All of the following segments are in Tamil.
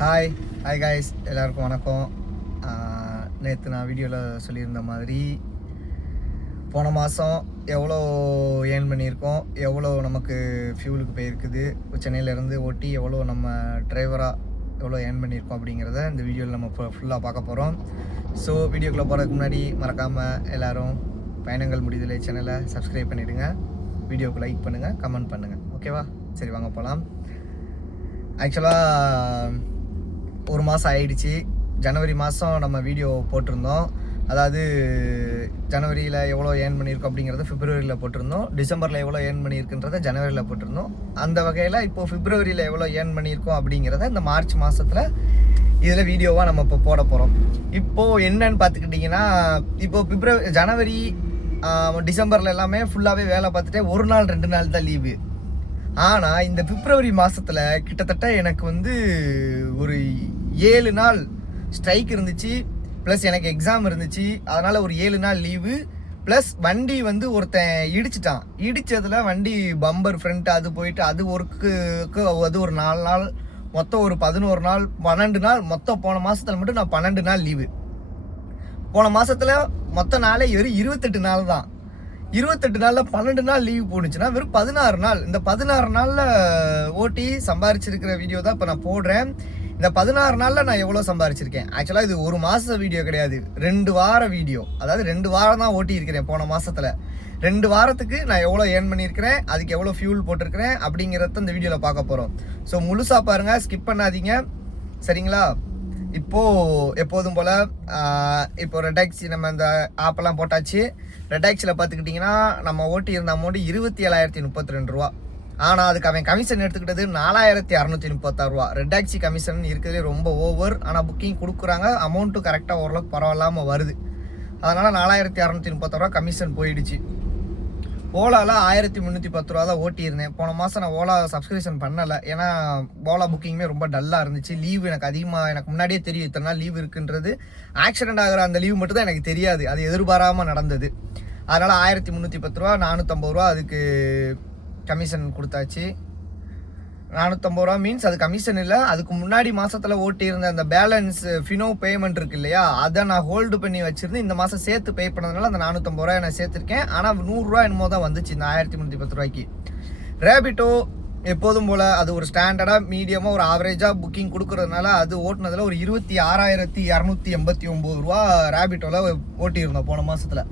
ஹாய் ஹாய் காய்ஸ், எல்லாருக்கும் வணக்கம். நேற்று நான் வீடியோவில் சொல்லியிருந்த மாதிரி போன மாதம் எவ்வளோ ஏர்ன் பண்ணியிருக்கோம், எவ்வளோ நமக்கு ஃபியூலுக்கு போயிருக்குது, சென்னையிலேருந்து ஓட்டி எவ்வளோ நம்ம டிரைவராக எவ்வளோ ஏர்ன் பண்ணியிருக்கோம் அப்படிங்கிறத இந்த வீடியோவில் நம்ம ஃபுல்லாக பார்க்க போகிறோம். ஸோ வீடியோக்குள்ளே போகிறதுக்கு முன்னாடி மறக்காமல் எல்லோரும் பயணங்கள் முடிதலை சேனலை சப்ஸ்கிரைப் பண்ணிவிடுங்க, வீடியோவுக்கு லைக் பண்ணுங்கள், கமெண்ட் பண்ணுங்கள். ஓகேவா? சரி, வாங்க போகலாம். ஆக்சுவலாக ஒரு மாதம் ஆயிடுச்சு. ஜனவரி மாதம் நம்ம வீடியோ போட்டிருந்தோம். அதாவது ஜனவரியில் எவ்வளோ ஏர்ன் பண்ணியிருக்கோம் அப்படிங்கிறத பிப்ரவரியில் போட்டிருந்தோம். டிசம்பரில் எவ்வளோ ஏர்ன் பண்ணியிருக்குன்றத ஜனவரியில் போட்டிருந்தோம். அந்த வகையில் இப்போது பிப்ரவரியில் எவ்வளோ ஏர்ன் பண்ணியிருக்கோம் அப்படிங்கிறத இந்த மார்ச் மாதத்தில் இதில் வீடியோவாக நம்ம இப்போ போட போகிறோம். இப்போது என்னன்னு பார்த்துக்கிட்டிங்கன்னா, இப்போது ஜனவரி டிசம்பரில் எல்லாமே ஃபுல்லாகவே வேலை பார்த்துட்டு ஒரு நாள் 2 நாள் தான் லீவு. ஆனால் இந்த பிப்ரவரி மாதத்தில் கிட்டத்தட்ட எனக்கு ஒரு 7 நாள் ஸ்ட்ரைக் இருந்துச்சு, ப்ளஸ் எனக்கு எக்ஸாம் இருந்துச்சு. அதனால் ஒரு 7 நாள் லீவு, ப்ளஸ் வண்டி ஒருத்தன் இடிச்சிட்டான். இடித்ததில் வண்டி பம்பர் ஃப்ரண்ட் அது போயிட்டு அது ஒர்க்குக்கு அது ஒரு 4 நாள், மொத்தம் ஒரு 11 நாள் 12 நாள் மொத்தம். போன மாதத்தில் மட்டும் நான் 12 நாள் லீவு. போன மாதத்தில் மொத்த நாளே வெறும் 28 நாள் தான். 28 நாளில் 12 நாள் லீவ் போணுச்சுன்னா வெறும் 16 நாள். இந்த 16 நாளில் ஓட்டி சம்பாரிச்சிருக்கிற வீடியோ தான் இப்போ நான் போடுறேன். இந்த 16 நாளில் நான் எவ்வளோ சம்பாரிச்சிருக்கேன். ஆக்சுவலாக இது ஒரு மாத வீடியோ கிடையாது, 2 வார வீடியோ. அதாவது 2 வாரம் தான் ஓட்டி இருக்கிறேன் போன மாதத்தில். 2 வாரத்துக்கு நான் எவ்வளோ ஏர்ன் பண்ணியிருக்கிறேன், அதுக்கு எவ்வளோ ஃபியூல் போட்டிருக்கிறேன் அப்படிங்கிறத இந்த வீடியோவில் பார்க்க போகிறோம். ஸோ முழுசாக பாருங்கள், ஸ்கிப் பண்ணாதீங்க, சரிங்களா? இப்போது எப்போதும் போல் இப்போ ரெடாக்ஸி நம்ம இந்த ஆப்பெல்லாம் போட்டாச்சு. ரெடாக்ஸில் பார்த்துக்கிட்டிங்கன்னா நம்ம ஓட்டி இருந்த அமௌண்ட்டு 27,032 ரூபா. ஆனால் அதுக்கு அவன் கமிஷன் எடுத்துக்கிட்டது 4,636 ரூபா. ரெடாக்ஸி கமிஷன் இருக்கிறதே ரொம்ப ஓவர். ஆனால் புக்கிங் கொடுக்குறாங்க, அமௌண்ட்டும் கரெக்டாக ஓரளவுக்கு பரவாயில்லாமல் வருது. அதனால் 4,636 ரூபா கமிஷன் போயிடுச்சு. ஓலாவில் 1,310 ரூபா தான் ஓட்டியிருந்தேன். போன மாதம் நான் ஓலா சப்ஸ்கிரிப்ஷன் பண்ணலை, ஏன்னா ஓலா புக்கிங்குமே ரொம்ப டல்லாக இருந்துச்சு. லீவு எனக்கு முன்னாடியே தெரியும் இத்தனை நாள் லீவ் இருக்குன்றது. ஆக்சிடென்ட் ஆகிற அந்த லீவு மட்டும் தான் எனக்கு தெரியாது, அது எதிர்பாராமல் நடந்தது. அதனால் 1,310 ரூபா 450 ரூபா அதுக்கு கமிஷன் கொடுத்தாச்சு. 450 ரூபா மீன்ஸ் அது கமிஷன் இல்லை, அதுக்கு முன்னாடி மாதத்தில் ஓட்டியிருந்த அந்த பேலன்ஸ் ஃபினோ பேமெண்ட் இருக்கு இல்லையா, அதை நான் ஹோல்டு பண்ணி வச்சுருந்து இந்த மாதம் சேர்த்து பே பண்ணதுனால அந்த 450 ரூபாய் நான் சேர்த்துருக்கேன். ஆனால் 100 ரூபா என்னமோ தான் வந்துச்சு இந்த 1,310 ரூபாய்க்கு. ரேபிட்டோ எப்போதும் போல் அது ஒரு ஸ்டாண்டர்டாக மீடியமாக ஒரு ஆவரேஜாக புக்கிங் கொடுக்குறதுனால அது ஓட்டினதில் ஒரு 26,289 ரூபா ரேபிட்டோவில் ஓட்டியிருந்தோம் போன மாதத்தில்.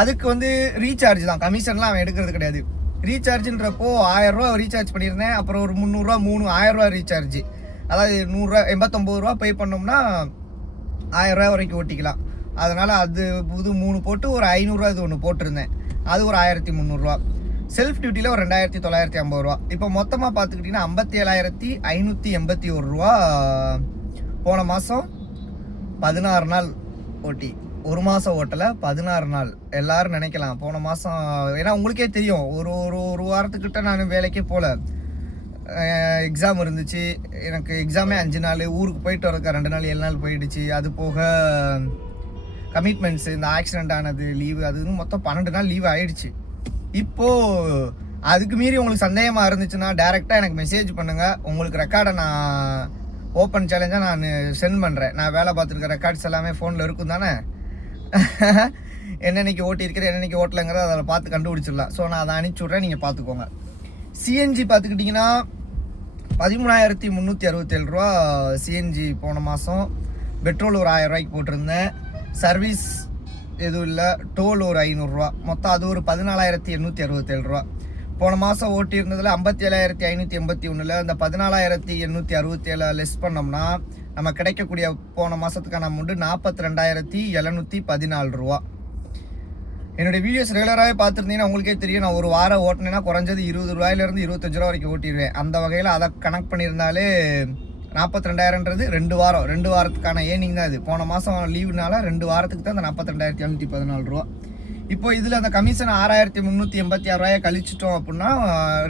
அதுக்கு ரீசார்ஜ் தான், கமிஷன்லாம் அவன் எடுக்கிறது கிடையாது. ரீசார்ஜுன்றப்போ 1,000 ரூபா ரீசார்ஜ் பண்ணியிருந்தேன். அப்புறம் ஒரு 300 ரூபா 1,000 ரூபா ரீசார்ஜ். அதாவது 100 ரூபா 89 ரூபா பே பண்ணோம்னா 1,000 ரூபா வரைக்கும் ஓட்டிக்கலாம். அதனால் அது 3 போட்டு ஒரு 500 ரூபா இது ஒன்று போட்டிருந்தேன். அது ஒரு 1,300 ரூபா. செல்ஃப் டியூட்டியில் ஒரு 2,950 ரூபா. இப்போ மொத்தமாக பார்த்துக்கிட்டிங்கன்னா 57,581 ரூபா போன மாதம் 16 நாள் ஓட்டி. ஒரு மாதம் ஓட்டலை, 16 நாள். எல்லோரும் நினைக்கலாம் போன மாதம், ஏன்னா உங்களுக்கே தெரியும் ஒரு வாரத்துக்கிட்ட நான் வேலைக்கே போகல. எக்ஸாம் இருந்துச்சு எனக்கு. எக்ஸாமே 5 நாள், ஊருக்கு போயிட்டு வரக்க 2 நாள் 7 நாள் போயிடுச்சு. அது போக கமிட்மெண்ட்ஸு, இந்த ஆக்சிடெண்ட் ஆனது லீவு, அதுன்னு மொத்தம் 12 நாள் லீவு ஆயிடுச்சு. இப்போது அதுக்கு மீறி உங்களுக்கு சந்தேகமாக இருந்துச்சுன்னா டேரெக்டாக எனக்கு மெசேஜ் பண்ணுங்கள். உங்களுக்கு ரெக்கார்டை நான் ஓப்பன் சேலஞ்சாக நான் சென்ட் பண்ணுறேன். நான் வேலை பார்த்துருக்க ரெக்கார்ட்ஸ் எல்லாமே ஃபோனில் இருக்கும் தானே. என்னென்னைக்கு ஓட்டியிருக்கிறேன் என்னென்னைக்கு ஓட்டலைங்கிறத அதில் பார்த்து கண்டுபிடிச்சிடலாம். ஸோ நான் அதை அனுப்பிச்சி விட்றேன், நீங்கள் பார்த்துக்கோங்க. சிஎன்ஜி பார்த்துக்கிட்டிங்கன்னா 13,367 ரூபா சிஎன்ஜி போன மாதம். பெட்ரோல் ஒரு 1,000 ரூபாய்க்கு போட்டிருந்தேன். சர்வீஸ் எதுவும் இல்லை. டோல் ஒரு 500 ரூபா. மொத்தம் அது ஒரு 14,867 ரூபா. போன மாதம் ஓட்டியிருந்ததில் 57,581. இந்த 14,867 லெஸ் பண்ணோம்னா நம்ம கிடைக்கக்கூடிய போன மாதத்துக்கான அமௌண்ட்டு 42,714 ரூபா. என்னுடைய வீடியோஸ் ரெகுலராகவே பார்த்துருந்தீங்கன்னா உங்களுக்கே தெரியும், நான் ஒரு வாரம் ஓட்டினேன்னா குறைஞ்சது 20 ரூபாயிலேருந்து 25 ரூபா வரைக்கும் ஓட்டிடுவேன். அந்த வகையில் அதை கனெக்ட் பண்ணியிருந்தாலே 42,000ன்றது 2 வாரம், 2 வாரத்துக்கான ஏர்னிங் தான் இது. போன மாதம் லீவுனால 2 வாரத்துக்கு தான் அந்த 42,714 ரூபா. இப்போ இதில் அந்த கமிஷன் 6,386 ரூபாயை கழிச்சிட்டோம் அப்படின்னா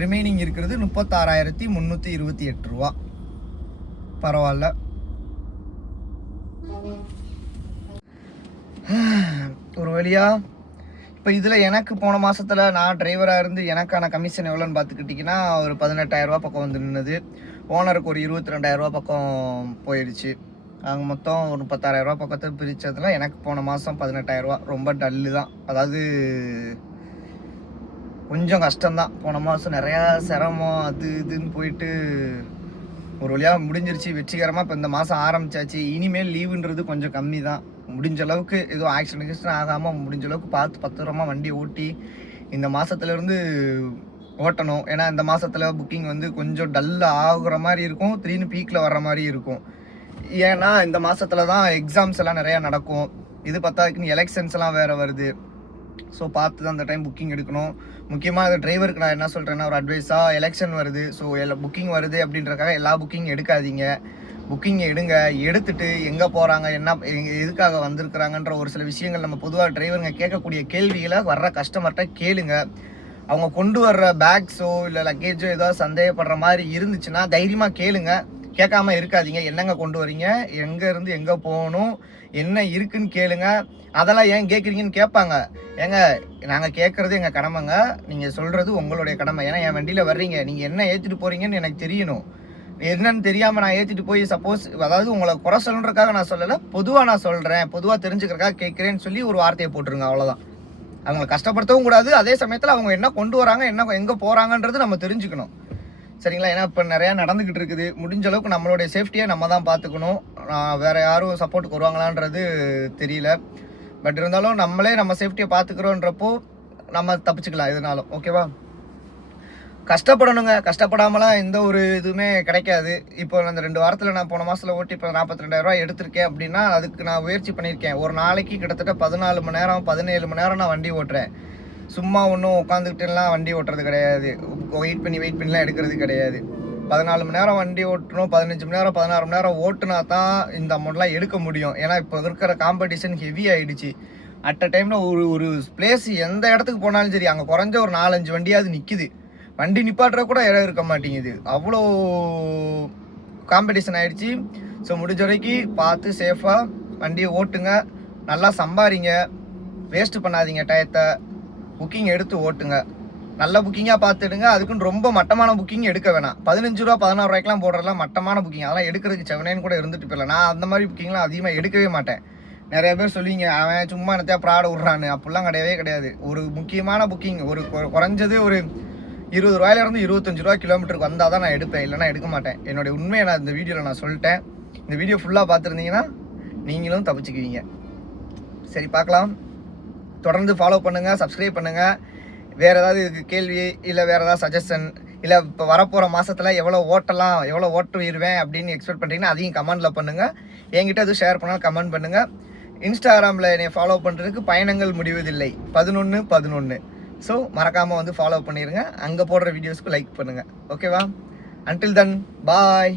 ரிமைனிங் இருக்கிறது 36,328 ரூபா. பரவாயில்ல. ஒரு வழியாக இப்போ இதில் எனக்கு போன மாதத்தில் நான் டிரைவராக இருந்து எனக்கான கமிஷன் எவ்வளோன்னு பார்த்துக்கிட்டிங்கன்னா ஒரு 18,000 பக்கம் வந்து நின்றுது. ஓனருக்கு ஒரு 22,000 பக்கம் போயிடுச்சு. அங்கே மொத்தம் ஒரு 36,000 பக்கத்தை பிரித்ததில் எனக்கு போன மாதம் 18,000. ரொம்ப டல்லு தான். அதாவது கொஞ்சம் கஷ்டம்தான். போன மாதம் நிறையா சிரமம் அது இதுன்னு போயிட்டு ஒரு வழியாக முடிஞ்சிருச்சு வெற்றிகரமாக. இப்போ இந்த மாதம் ஆரம்பித்தாச்சு. இனிமேல் லீவுன்றது கொஞ்சம் கம்மி தான். முடிஞ்ச அளவுக்கு எதுவும் ஆக்சிடென்ட் ஆகாமல் முடிஞ்ச அளவுக்கு பார்த்து பத்திரமா வண்டி ஓட்டி இந்த மாதத்துலேருந்து ஓட்டணும். ஏன்னா இந்த மாதத்தில் புக்கிங் வந்து கொஞ்சம் டல்லாக ஆகுற மாதிரி இருக்கும், திடீர்னு பீக்கில் வர்ற மாதிரி இருக்கும். ஏன்னா இந்த மாதத்தில் தான் எக்ஸாம்ஸ் எல்லாம் நிறையா நடக்கும். இது பத்தாதுக்குன்னு எலெக்ஷன்ஸ்லாம் வேறு வருது. ஸோ பார்த்து தான் அந்த டைம் புக்கிங் எடுக்கணும். முக்கியமாக அந்த டிரைவருக்கு நான் என்ன சொல்கிறேன்னா ஒரு அட்வைஸாக, எலெக்ஷன் வருது, ஸோ புக்கிங் வருது அப்படின்றக்காக எல்லா புக்கிங் எடுக்காதீங்க. புக்கிங்கை எடுங்க. எடுத்துட்டு எங்கே போகிறாங்க, என்ன எதுக்காக வந்திருக்கிறாங்கன்ற ஒரு சில விஷயங்கள் நம்ம பொதுவாக டிரைவருங்க கேட்கக்கூடிய கேள்விகளை வர்ற கஸ்டமர்கிட்ட கேளுங்க. அவங்க கொண்டு வர்ற பேக்ஸோ இல்லை லக்கேஜோ ஏதாவது சந்தேகப்படுற மாதிரி இருந்துச்சுன்னா தைரியமாக கேளுங்க. கேட்காம இருக்காதீங்க. என்னங்க கொண்டு வரீங்க, எங்கேருந்து எங்கே போகணும், என்ன இருக்குன்னு கேளுங்க. அதெல்லாம் ஏன் கேட்குறீங்கன்னு கேட்பாங்க. ஏங்க நாங்கள் கேட்குறது எங்கள் கடமைங்க, நீங்கள் சொல்கிறது உங்களுடைய கடமை. ஏன்னா என் வண்டியில் வர்றீங்க, நீங்கள் என்ன ஏற்றிட்டு போகிறீங்கன்னு எனக்கு தெரியணும். என்னன்னு தெரியாமல் நான் ஏற்றிட்டு போய் சப்போஸ் அதாவது உங்களை குறை சொல்லுறதுக்காக நான் சொல்லலை, பொதுவாக நான் சொல்கிறேன், பொதுவாக தெரிஞ்சுக்கிறக்காக கேட்குறேன்னு சொல்லி ஒரு வார்த்தையை போட்டுருங்க. அவ்வளோதான். அவங்களை கஷ்டப்படுத்தவும் கூடாது. அதே சமயத்தில் அவங்க என்ன கொண்டு வராங்க, என்ன எங்கே போகிறாங்கன்றது நம்ம தெரிஞ்சுக்கணும். சரிங்களா? ஏன்னா இப்போ நிறையா நடந்துக்கிட்டு இருக்குது. முடிஞ்ச அளவுக்கு நம்மளுடைய சேஃப்டியை நம்ம தான் பார்த்துக்கணும். வேறு யாரும் சப்போர்ட்டுக்கு வருவாங்களான்றது தெரியல. பட் இருந்தாலும் நம்மளே நம்ம சேஃப்டியை பார்த்துக்கிறோன்றப்போ நம்ம தப்பிச்சுக்கலாம் எதுனாலும். ஓகேவா? கஷ்டப்படணுங்க. கஷ்டப்படாமலாம் எந்த ஒரு இதுவுமே கிடைக்காது. இப்போ அந்த 2 வாரத்தில் நான் போன மாதத்தில் ஓட்டி இப்போ 42,000 எடுத்திருக்கேன் அப்படின்னா அதுக்கு நான் முயற்சி பண்ணியிருக்கேன். ஒரு நாளைக்கு கிட்டத்தட்ட 14 மணி நேரம் 17 மணி நேரம் நான் வண்டி ஓட்டுறேன். சும்மா ஒன்றும் உட்காந்துக்கிட்டுலாம் வண்டி ஓட்டுறது கிடையாது. வெயிட் பண்ணிலாம் எடுக்கிறது கிடையாது. 14 மணி நேரம் வண்டி ஓட்டணும், 15 மணி நேரம் 16 மணி நேரம் ஓட்டுனா தான் இந்த அமௌண்ட்லாம் எடுக்க முடியும். ஏன்னா இப்போ இருக்கிற காம்படிஷன் ஹெவி ஆகிடுச்சு. அட் அ டைமில் ஒரு பிளேஸ் எந்த இடத்துக்கு போனாலும் சரி, அங்கே குறைஞ்ச ஒரு 4-5 வண்டியாவது நிற்கிது. வண்டி நிப்பாட்டுற கூட இடம் இருக்க மாட்டேங்குது. அவ்வளோ காம்படிஷன் ஆகிடுச்சு. ஸோ முடிஞ்ச வரைக்கும் பார்த்து சேஃபாக வண்டியை ஓட்டுங்க. நல்லா சம்பாதிங்க. வேஸ்ட்டு பண்ணாதீங்க டயத்தை. புக்கிங் எடுத்து ஓட்டுங்க. நல்ல புக்கிங்காக பார்த்துடுங்க. அதுக்குன்னு ரொம்ப மட்டமான புக்கிங் எடுக்க வேணாம். 15 ரூபா 16 ரூபாய்க்குலாம் போடுறதுலாம் மட்டமான புக்கிங். அதெல்லாம் எடுக்கிறதுக்கு செவனேன்னு கூட இருந்துட்டு போயிடல. நான் அந்த மாதிரி புக்கிங்லாம் அதிகமாக எடுக்கவே மாட்டேன். நிறைய பேர் சொல்லுவீங்க அவன் சும்மா என்னத்தையா ப்ராட விட்றான்னு. அப்படிலாம் கிடையவே கிடையாது. ஒரு முக்கியமான புக்கிங் ஒரு குறைஞ்சது ஒரு 20 ரூபாயிலேருந்து 25 ரூபா கிலோமீட்டருக்கு வந்தால் தான் நான் எடுப்பேன், இல்லைனா எடுக்க மாட்டேன். என்னுடைய உண்மையை நான் இந்த வீடியோவில் நான் சொல்லிட்டேன். இந்த வீடியோ ஃபுல்லாக பார்த்துருந்தீங்கன்னா நீங்களும் தப்பிச்சுக்குவீங்க. சரி, பார்க்கலாம். தொடர்ந்து ஃபாலோ பண்ணுங்கள், சப்ஸ்கிரைப் பண்ணுங்கள். வேறு ஏதாவது இதுக்கு கேள்வி இல்லை வேறு ஏதாவது சஜஷன் இல்லை இப்போ வரப்போகிற மாதத்தில் எவ்வளோ ஓட்டலாம், எவ்வளோ ஓட்டுருவேன் அப்படின்னு எக்ஸ்பெக்ட் பண்ணுறீங்கன்னா அதையும் கமெண்டில் பண்ணுங்கள். என்கிட்ட அது ஷேர் பண்ணாலும் கமெண்ட் பண்ணுங்கள். இன்ஸ்டாகிராமில் என்னை ஃபாலோ பண்ணுறதுக்கு பயணங்கள் முடிவதில்லை 1111. ஸோ மறக்காமல் வந்து ஃபாலோ பண்ணிடுங்க. அங்கே போடுற வீடியோஸ்க்கு லைக் பண்ணுங்கள். ஓகேவா? அன்டில் தென் பாய்.